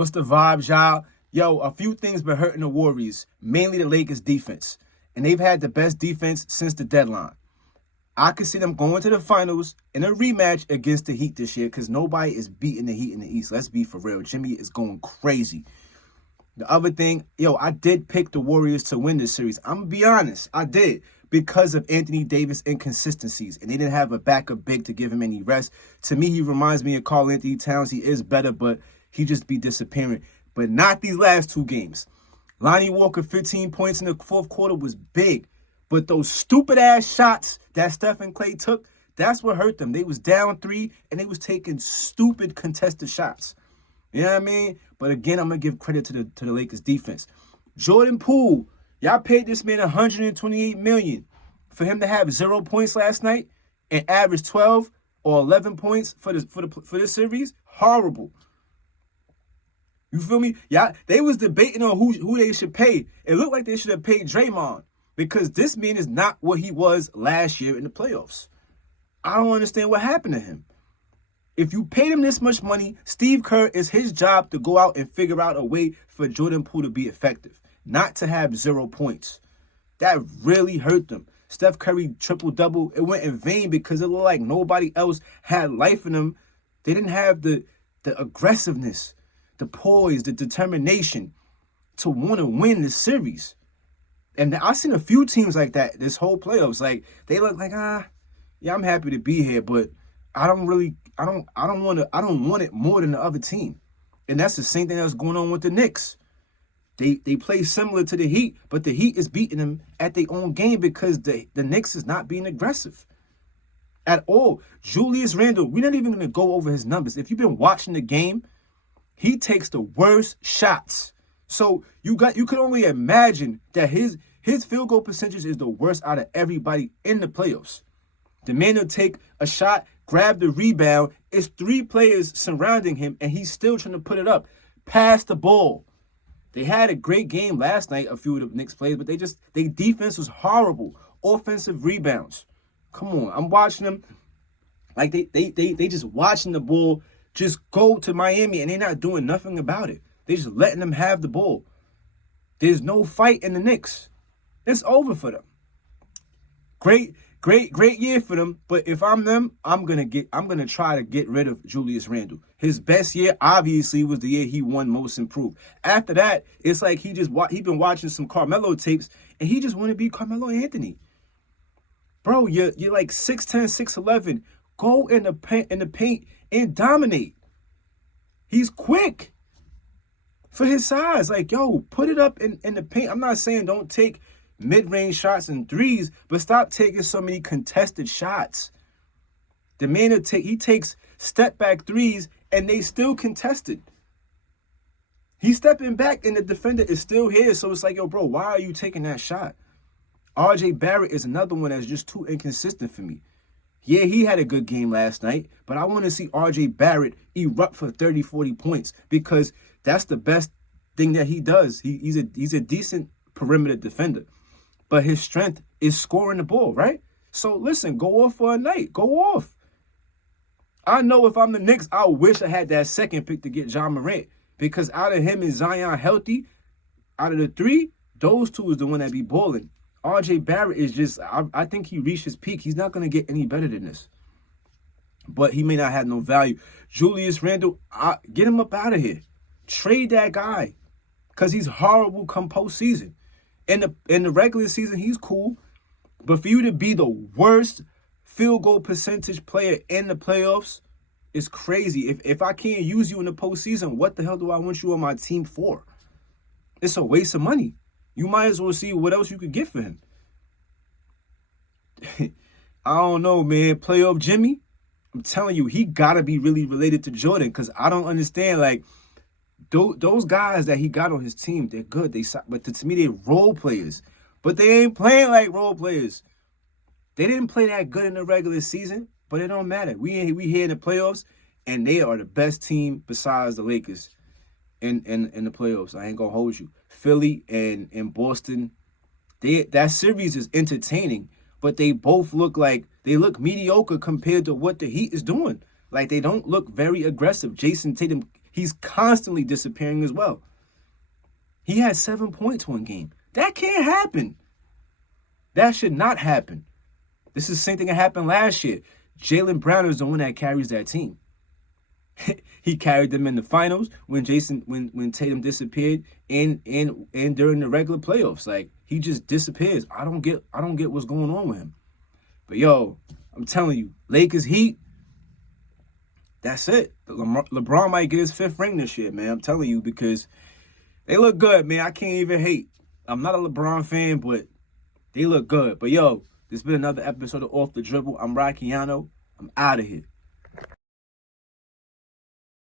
What's the vibes, y'all? Yo, a few things been hurting the Warriors, mainly the Lakers' defense. And they've had the best defense since the deadline. I could see them going to the finals in a rematch against the Heat this year because nobody is beating the Heat in the East. Let's be for real. Jimmy is going crazy. The other thing, I did pick the Warriors to win this series. I'm going to be honest. I did because of Anthony Davis' inconsistencies. And they didn't have a backup big to give him any rest. To me, he reminds me of Karl Anthony Towns. He is better, but he just be disappearing. But not these last two games. Lonnie Walker, 15 points in the fourth quarter was big. But those stupid-ass shots that Steph and Klay took, that's what hurt them. They was down 3, and they was taking stupid contested shots. You know what I mean? But again, I'm going to give credit to the Lakers defense. Jordan Poole, y'all paid this man $128 million for him to have 0 points last night and average 12 or 11 points for this series. Horrible. You feel me? Yeah, they was debating on who they should pay. It looked like they should have paid Draymond because this man is not what he was last year in the playoffs. I don't understand what happened to him. If you paid him this much money, Steve Kerr, it's his job to go out and figure out a way for Jordan Poole to be effective, not to have 0 points. That really hurt them. Steph Curry triple-double. It went in vain because it looked like nobody else had life in them. They didn't have the aggressiveness, the poise, the determination to want to win this series. And I've seen a few teams like that this whole playoffs. Like, they look like, yeah, I'm happy to be here, but I don't want it more than the other team. And that's the same thing that's going on with the Knicks. They play similar to the Heat, but the Heat is beating them at their own game because the Knicks is not being aggressive at all. Julius Randle, we're not even going to go over his numbers. If you've been watching the game, he takes the worst shots. So you could only imagine that his field goal percentage is the worst out of everybody in the playoffs. The man will take a shot, grab the rebound. It's 3 players surrounding him, and he's still trying to put it up. Pass the ball. They had a great game last night, a few of the Knicks players, but their defense was horrible. Offensive rebounds. Come on, I'm watching them. Like they just watching the ball just go to Miami, and they're not doing nothing about it. They're just letting them have the ball. There's no fight in the Knicks. It's over for them. Great year for them. But if I'm them, I'm gonna try to get rid of Julius Randle. His best year, obviously, was the year he won Most Improved. After that, it's like he been watching some Carmelo tapes, and he just want to be Carmelo Anthony. Bro, you're like 6'10", 6'11". Go in the paint and dominate. He's quick for his size. Like, yo, put it up in the paint. I'm not saying don't take mid-range shots and threes, but stop taking so many contested shots. The man he takes step-back threes, and they still contested. He's stepping back, and the defender is still here. So it's like, yo, bro, why are you taking that shot? RJ Barrett is another one that's just too inconsistent for me. Yeah, he had a good game last night, but I want to see RJ Barrett erupt for 30, 40 points because that's the best thing that he does. He's a decent perimeter defender, but his strength is scoring the ball, right? So listen, go off for a night. Go off. I know if I'm the Knicks, I wish I had that second pick to get Ja Morant because out of him and Zion healthy, out of the 3, those 2 is the one that be balling. RJ Barrett is just, I think he reached his peak. He's not going to get any better than this. But he may not have no value. Julius Randle, get him up out of here. Trade that guy because he's horrible come postseason. In the regular season, he's cool. But for you to be the worst field goal percentage player in the playoffs is crazy. If I can't use you in the postseason, what the hell do I want you on my team for? It's a waste of money. You might as well see what else you could get for him. I don't know, man. Playoff Jimmy, I'm telling you, he got to be really related to Jordan because I don't understand. Like, those guys that he got on his team, they're good. But to me, they're role players. But they ain't playing like role players. They didn't play that good in the regular season, but it don't matter. We here in the playoffs, and they are the best team besides the Lakers in the playoffs. I ain't going to hold you. Philly and Boston, that series is entertaining, but they both look mediocre compared to what the Heat is doing. Like, they don't look very aggressive. Jason Tatum, he's constantly disappearing as well. He had 7 points one game. That can't happen. That should not happen. This is the same thing that happened last year. Jaylen Brown is the one that carries that team. He carried them in the finals when Tatum disappeared and during the regular playoffs. Like, he just disappears. I don't get what's going on with him. But yo, I'm telling you, Lakers Heat, that's it. LeBron might get his 5th ring this year, man. I'm telling you, because they look good, man. I can't even hate. I'm not a LeBron fan, but they look good. But yo, this has been another episode of Off the Dribble. I'm Rockiano. I'm out of here.